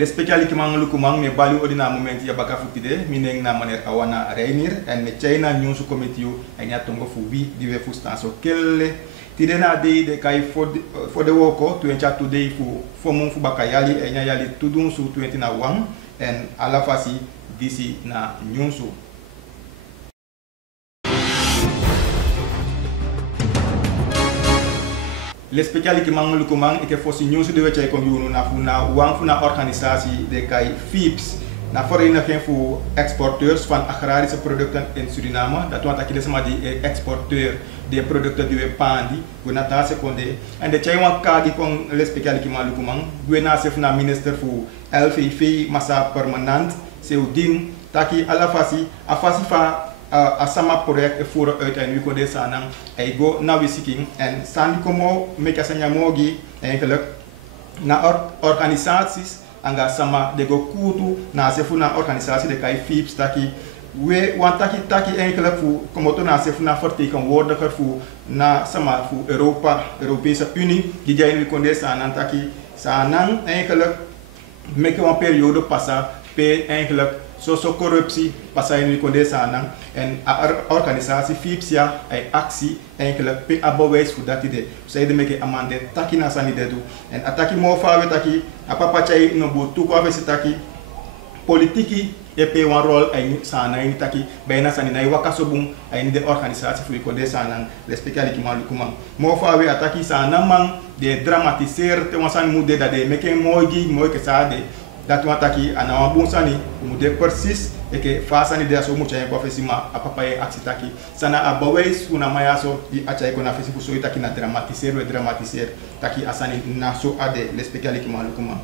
Le spécial qui manque le command me balu ordina moment ya baka futide mineng na maner awana reunir en me China news committee en ya tongo fu bi diwe fu stanso kelle tidena de kai for the woko to encha today fu mon fu baka yali en ya yali tudun su 20 na wang en ala fasi disi na news. Le spécial qui manque le command et que fosse news de wetchai comme you na funa wang funa organisasi de kai FIPS na foreigner fin fu exporteurs van agrarische producten in Suriname dat want akide sama di exporteur des producteurs de pandi gonata seconde en de chai wan kagi kon le spécial qui manque le command gwena sefna minister fu LFI massa permanent seudin taki ala fasi a fasi fa a sama project voor uit en we konden samen ego na wisiking en sandi komo meka sanya mogi eigenlijk na organisaties anga sama de go kutu na sefu na organisatie de kai FIPS taki we want taki eigenlijk fu komo to na sefu na vertegenwoordiger fu na sama fu Europese Unie die jij we konden samen taki sanan eigenlijk meka een periode passa pe eigenlijk so corruptie passa in we sanan en organisatie FIPS ja ay actie eigenlijk pe abewijs voor dat idee zij de meke amande taki na sani dedu en ataki mo fawe taki apapa chai no botu ko avesi taki politiki e pe wan rol ay sana in taki bayna sani na wakaso bum ay de organisatie fu ko de sanan le spécial qui malu kuma mo fawe ataki sana man de dramatiser te wan sani mu de da de meke mogi mo ke sa de dat wataki ana wabunsani umude persis eke fasani de aso mucha kwa fesima apapa e aksitaki sana abawais una mayaso di acha iko na fesibu so itaki na dramatiser taki asani naso ade le spécial qui malukuma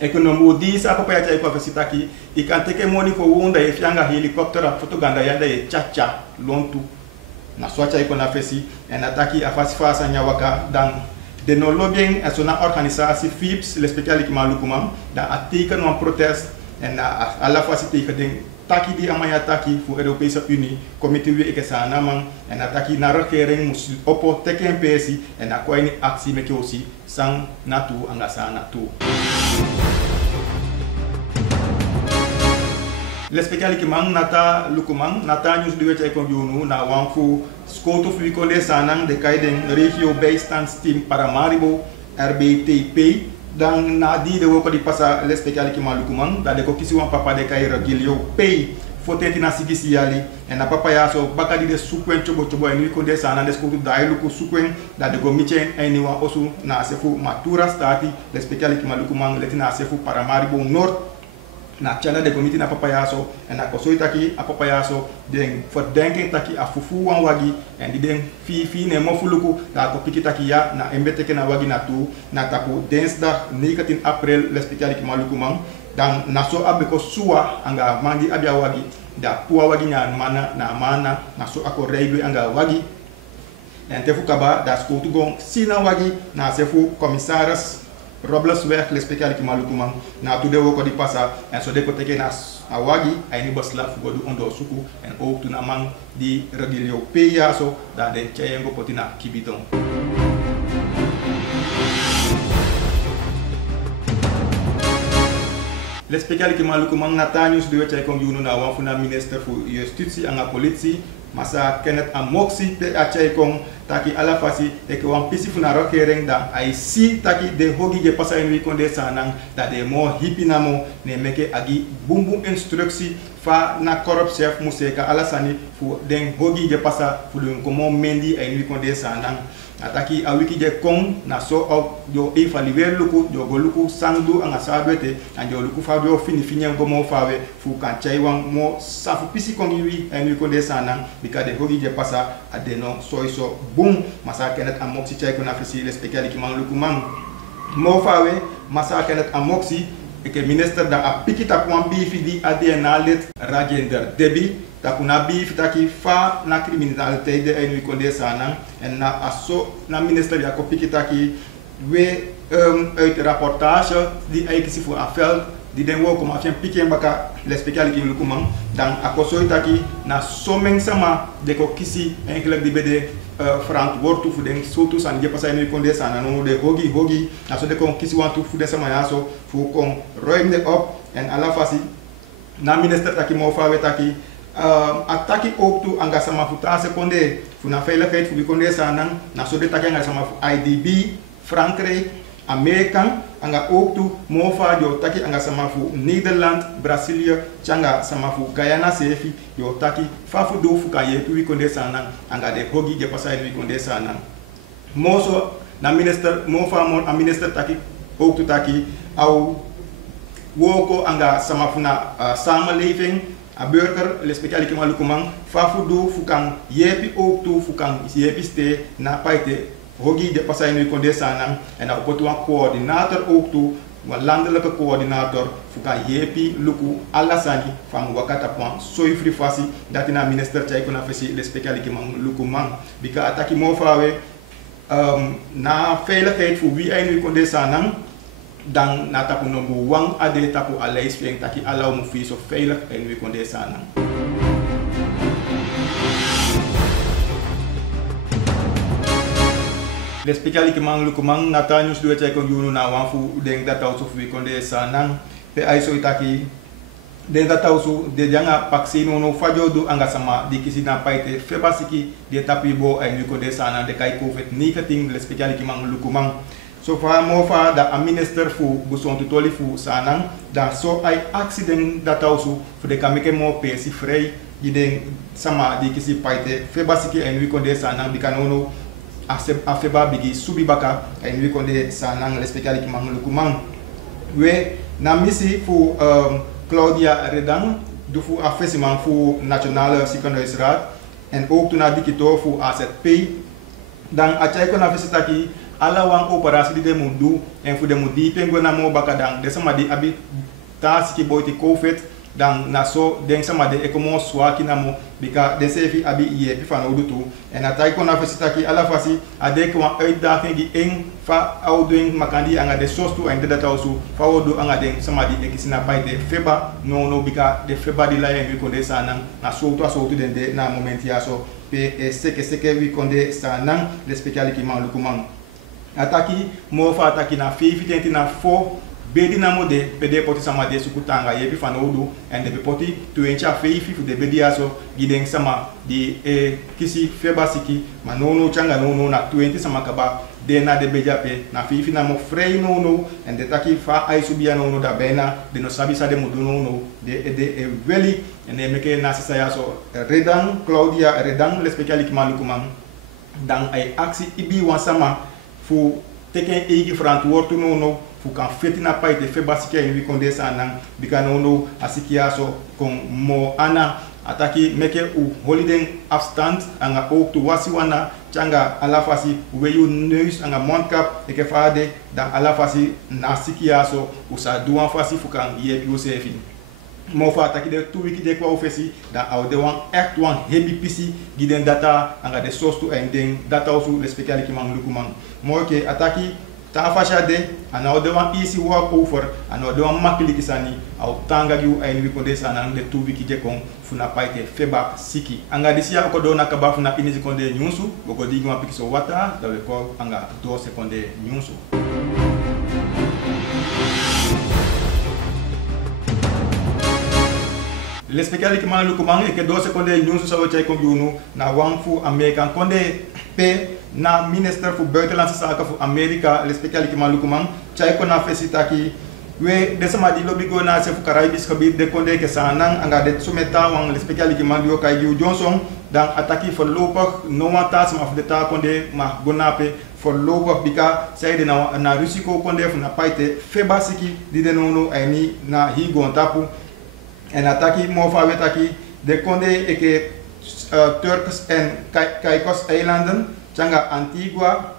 ekonomu di sa apapa acha iko fesitaki ikanteke moni ko wunda e fianga helicopter fotoganda yanda e chacha lontu na so acha iko na fesi en ataki afasi fasa nyawaka dan de no lobbying en zo'n organisatie FIPS, le spécial qui m'a lukumam, da ateken een protest en à la fois c'était que taki di amaya taki voor Europese Unie, comité we ik sa naman en ataki na regering mus oppo teken pesi en akwa ni actie met aussi sang natu angasa natu. Le spécial qui mang nata lukumang nata news de wetchai kom yunu na wanfu skoto fliko de sanang de kaiden regio bijstandsteam Paramaribo RBTP dan na di de woko di pasa le spécial qui mang lukumang da de ko kisi wan papa de kai regilio pay foteti na sigisi yali en na papa ya so bakadi de sukwen chobo en wiko de sanang de skoto da luku sukwen da de go michen eni wa osu na sefu matura stati le spécial qui mang lukumang letina sefu Paramaribo Nord na chana de comité na papayaso en na koso itaki a papayaso den verdenking taki a fufu wan wagi en di den fi ne mofuluku da ko pikitaki ya na embeteke na wagi na tu na taku dinsdag 19 april le spécial qui maluku man dan na so abe ko suwa anga mandi abia wagi da puwa wagi na mana na so ako reibe anga wagi en tefu kaba da sko tu gon sina wagi na sefu commissaris Robles weg le spécial qui malukuman na tude woko di passa en so de ko teke na awagi ay ni bosla fu godu ondo suku en o tu na man di regilio peya so da de cheyengo potina kibiton. Le spécial qui malukuman na tanyus de wetchai kom yunu na wan funa minister fu justitie anga politie masa Kenneth Amoxi pe achai kong taki ala fasi e ke wan pisi funa regering da ai si taki de hogi je pasa en wikonde sanang da de mo hipinamo ne meke agi bumbum instruksi fa na korop chef museka ala sani fu den hogi je pasa fu dum ko mo mendi en wikonde sanang ataki a wiki je kong na so of yo e faliwer luku yo go luku sangdu anga sabete anjo luku fa do fini go mo fawe fu kan chai wan mo safu pisi kong wi en wikonde sanang bika de hogi je pasa adeno soiso boom masa Kenneth Amoxi chai ko na fisi le spécial qui mang luku mang mo fawe masa Kenneth Amoxi e ke minister da apikita kwa bifi di ADN let Rajender Debi takuna bifi taki fa na criminalité de en wikonde sanang en na aso na minister ya ko pikita ki we uit rapportage die eigenlijk voor afveld di den wo ko ma fian piqué baka le spécial ki lukumang dan akoso itaki na somen sama de ko kisi en club di bede Frank wortu fu den surtout san je pasa ni konde sana no de hogi na so de ko kisi wantu fu de sama yaso fu kon roimde op en ala fasi na minister taki mo fa wetaki ataki oktu anga sama fu ta sekonde fu na fela fait fu konde sana na so de taki anga sama fu IDB Frankrijk American anga oktu mo fa jo taki anga sama fu Nederland Brasilia changa sama fu Guyana sefi yo taki fa fu do fu kaye tu konde sana anga de hogi je pasa ni konde sana mo so na minister mo fa mo a minister taki oktu taki au woko anga sama fu na samenleving a burger le speciale ki malukumang fa fu do fu kan yepi oktu fu kan yepi ste na paite hogi de pasa in konde sanam en a opotu een coördinator ook toe een landelijke coördinator fuka yepi luku alasani van wakata point soi free fasi dat na minister chay kona fesi le speciality man luku man bika ataki mo fawe na veiligheid voor wie in konde sanam dan na tapu number 1 ade tapu alais feng taki alaw mo fi so veilig in konde sanam. Le spécial qui manque le command Nathan nous doit être connu na wanfu den data so fu konde sanang pe aiso itaki den data so de janga paksi no fajo do anga sama dikisi na paite fe basiki de tapi bo ay ni konde sanang de kai covid ni kating le spécial qui manque le command so fa mo fa da a minister fu buson tutoli fu sanang da so ay accident data so fu de kameke mo pe si frey iden sama dikisi paite fe basiki ay ni konde sanang bikanono afeba bigi subi baka en wi konde sanang le spécial ki mang lukumang we na misi fu Claudia Redang du fu afesiman fu nationale secondariesraad en ook toen dikito fu AZP dan achay ko na fesitaki ala wan operasi di de mundu en fu de mudi pengo na mo baka dan de sama di abi taski boyti covid dan naso den sama de ekomo swaki namo bika de sefi abi ye pifano dutu en atay ko na fesitaki ala fasi ade ko uitdaging gi eng fa outdoing makandi anga de sostu en de data osu fa wodo anga den sama di ekisina bayde feba no bika de feba di la en ko de sanang na so to den de na moment ya so pe seke wi konde sanang de speciality man lukumang ataki mo fa ataki na fifi tenti na fo bedi na mode pede poti sama de sukutanga yepi fanodu and de poti to encha feifi fu de bedi aso giden sama di kisi febasiki manono changa no na 20 sama kaba de na de bejape na fifi na mo frey no and de taki fa ai subia no da bena de no sabisa de muduno no de veli and de meke na sisa yaso Redang Claudia Redang le speciality malukumang dan ai aksi ibi wansama fu teken egi frantuortu no fu kan fetina paite fe basike en wi konde sanang bikano no asikiaso kon mo ana ataki meke u holiday afstand anga ook to wasiwana changa alafasi weyu neus anga mondkap eke fade dan alafasi nasikiaso usa duan fasi fu kan ye yosefi mo fa ataki de 2 wiki de kwa ofesi dan au de wan echt wan hebi pisi giden data anga de sostu en den data osu le speciality man lukuman mo ke ataki ta fasha de ana odewan easy walk over ana odewan makili kisani au tanga giu ay ni konde sana de tubi ki je kon funa paite feba siki anga disia ko do na kaba funa inisi konde nyunsu boko digi ma pikiso wata da ko anga 2 seconde nyunsu. Le spécial qui m'a recommandé que 2 secondes nous sommes chay comme nous na wangfu American konde pe na minister fu buitenlandse zaken fu Amerika le spécial qui m'a recommandé chay ko na fesita ki we de sama di lobby go na se fu Caraïbes kabir de konde ke sanang anga de sumeta wang le spécial qui m'a dio kay Johnson dan ataki for lopak no one task of the ta konde ma gonape for lopak bika say de na Rusiko konde fu na paite febasiki di de no ay ni na higo tapu en ataki mo fa wetaki de konde eke Turks en Caicos eilanden changa Antigua,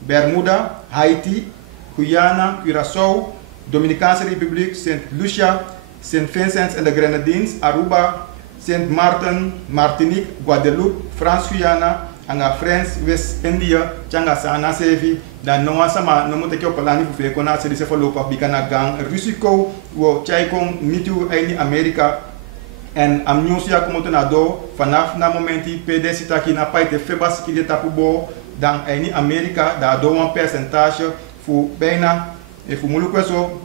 Bermuda, Haiti, Guyana, Curaçao, Dominicaanse Republiek, Saint Lucia, Saint Vincent and the Grenadines, Aruba, Saint Martin, Martinique, Guadeloupe, France Guyana, anga France West India changa sana sefi dan no sama no mote ko palani fu fe kona se falo pa bikana gang Rusiko wo chaikon nitu aini America en am nyusia ko moto na do fanaf na momenti PDC taki na paite febas ki de tapu bo dan aini America da do un percentage fu bena e fu mulu kweso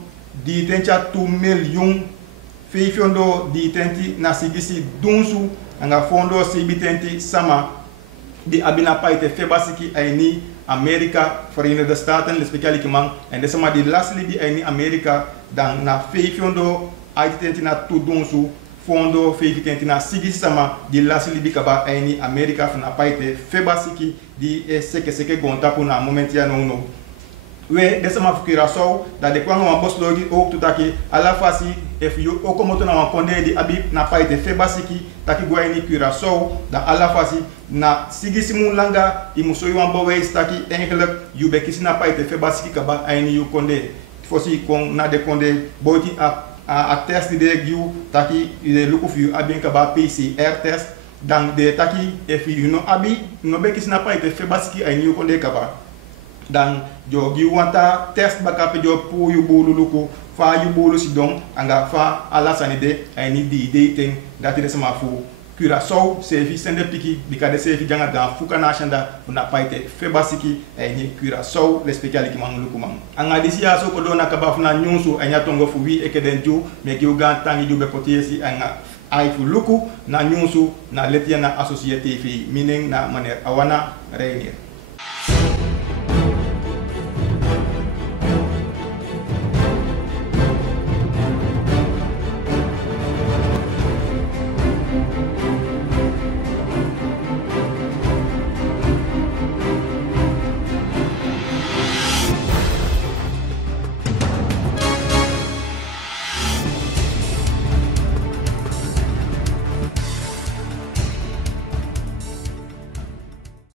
di tencha 2 million fi fondo di tenti na sigisi dunsu anga fondo sibitenti sama di abina paite febasiki aini Amerika Verenigde Staten speciali man en de sama di lastly di aini Amerika dan na fi fondo aitenti na tudunsu fondo fi tenti na sigisi sama di lastly bi kaba aini Amerika na paite febasiki di seke gonta puna momenti ya no we de sama fukira so da de kwanga ma boss logi o tutaki ala fasi if you okomoto na wakonde di abi na paite febasiki taki gwaini kira so da ala fasi na sigisi mulanga imuso yu ambo we taki enkele yu bekisi na paite febasiki kaba aini yu konde fosi kon na de konde boti a test de yu taki de luku fu abi kaba PCR test dan de taki if you no abi no bekisi na paite febasiki aini yu konde kaba dan jogi wanta test bakape jo pu yu bulu luku fa yu bulu si don anga fa ala sanide ay ni di dating dati de sama fu kura so sefi sende piki bikade sefi janga dan fuka na shanda na paite febasiki ay ni kura so le special ki mang luku mang anga disi aso ko dona ka bafuna nyunsu anya tongo fu wi ekeden ju me ki ugan tangi ju be potiesi anga ay fu luku na nyunsu na letiana associative meaning na maner awana reunir